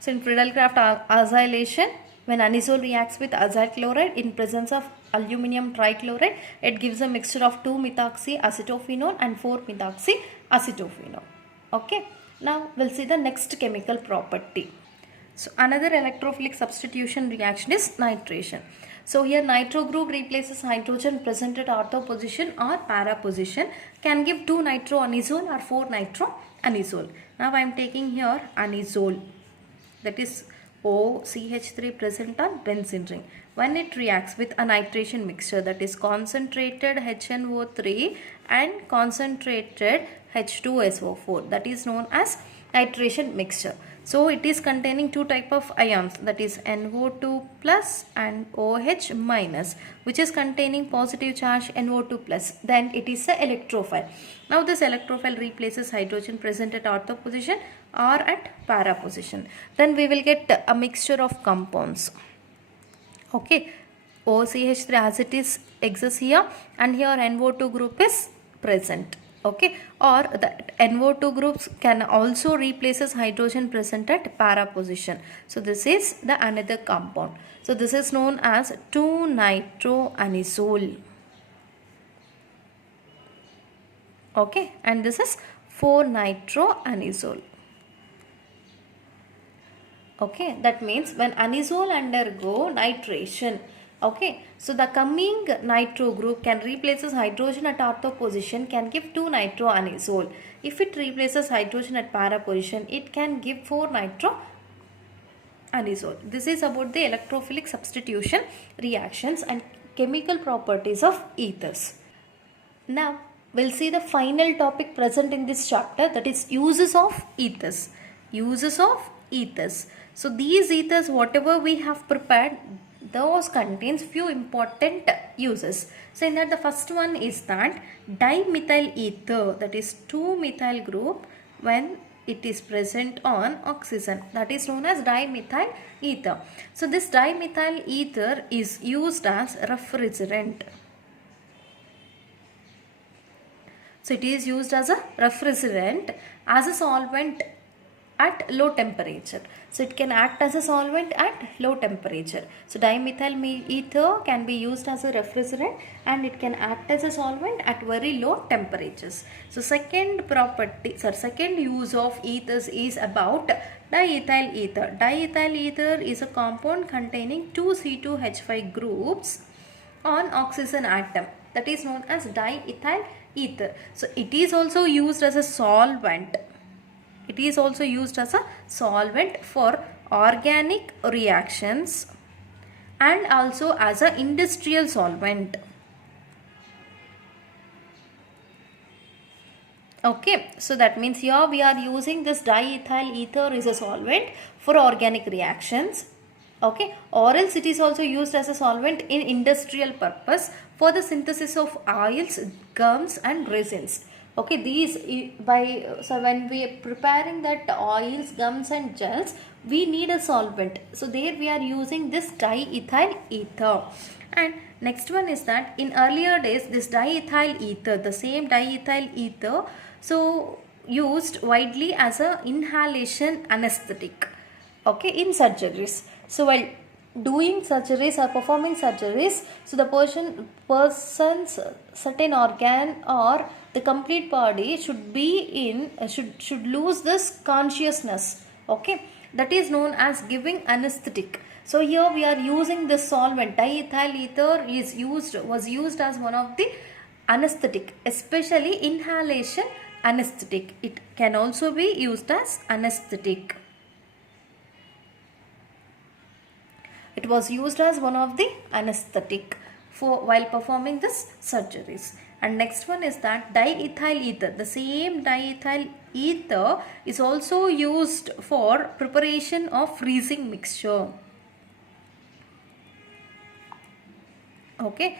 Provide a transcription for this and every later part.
So in Friedel-Crafts acylation, when anisole reacts with acyl chloride in presence of aluminum trichloride, it gives a mixture of 2-methoxy-acetophenone and 4-methoxy-acetophenone. Okay. Now we'll see the next chemical property. So another electrophilic substitution reaction is nitration. So here nitro group replaces hydrogen present at ortho position or para position, can give 2-nitroanisole or 4-nitroanisole. Now I am taking here anisole, that is OCH3 present on benzene ring. When it reacts with a nitration mixture, that is concentrated HNO3 and concentrated H2SO4, that is known as nitration mixture. So it is containing two type of ions, that is NO2 plus and OH minus, which is containing positive charge NO2 plus. Then it is a electrophile. Now this electrophile replaces hydrogen present at ortho position or at para position. Then we will get a mixture of compounds. Okay, OCH3 as it is exists here, and here NO2 group is present. Okay, or the NO2 groups can also replaces hydrogen present at para position. So this is the another compound. So this is known as 2-nitroanisole. Okay, and this is 4-nitroanisole. Okay, that means when anisole undergo nitration, okay, so the coming nitro group can replaces hydrogen at ortho position, can give 2-nitroanisole. If it replaces hydrogen at para position, it can give 4-nitroanisole. This is about the electrophilic substitution reactions and chemical properties of ethers. Now we'll see the final topic present in this chapter, that is uses of ethers. Uses of ethers. So these ethers, whatever we have prepared, those contains few important uses. So in that the first one is that dimethyl ether, that is 2-methyl group when it is present on oxygen, that is known as dimethyl ether. So this dimethyl ether is used as refrigerant. So it is used as a refrigerant, as a solvent at low temperature. So it can act as a solvent at low temperature. So dimethyl ether can be used as a refrigerant and it can act as a solvent at very low temperatures. So second use of ethers is about diethyl ether. Diethyl ether is a compound containing 2 C2H5 groups on oxygen atom, that is known as diethyl ether. So it is also used as a solvent. It is also used as a solvent for organic reactions and also as an industrial solvent. Okay, so that means here we are using this diethyl ether is a solvent for organic reactions. Okay, or else it is also used as a solvent in industrial purpose for the synthesis of oils, gums and resins. Okay, these so when we are preparing that oils, gums and gels, we need a solvent. So there we are using this diethyl ether. And next one is that in earlier days this diethyl ether, the same diethyl ether, so used widely as a inhalation anesthetic. Okay, in surgeries. So while doing surgeries or performing surgeries, so the person's certain organ or the complete body should be in should lose this consciousness. Okay, that is known as giving anesthetic. So here we are using this solvent. Diethyl ether was used as one of the anesthetic, especially inhalation anesthetic. It can also be used as anesthetic. It was used as one of the anesthetic while performing this surgeries. And next one is that diethyl ether. The same diethyl ether is also used for preparation of freezing mixture. Okay.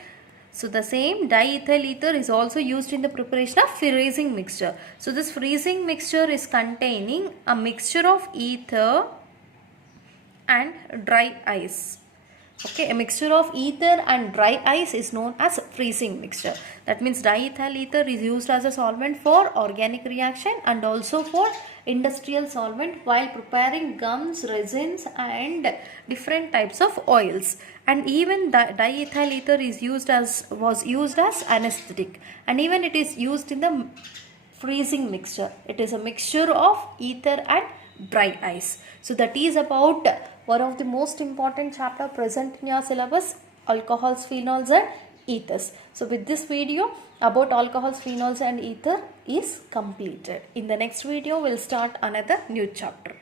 So the same diethyl ether is also used in the preparation of freezing mixture. So this freezing mixture is containing a mixture of ether and dry ice. Okay, a mixture of ether and dry ice is known as freezing mixture. That means diethyl ether is used as a solvent for organic reaction and also for industrial solvent while preparing gums, resins and different types of oils. And even diethyl ether was used as anesthetic, and even it is used in the freezing mixture. It is a mixture of ether and dry ice. So that is about one of the most important chapter present in your syllabus, alcohols, phenols and ethers. So with this video about alcohols, phenols and ether is completed. In the next video we'll start another new chapter.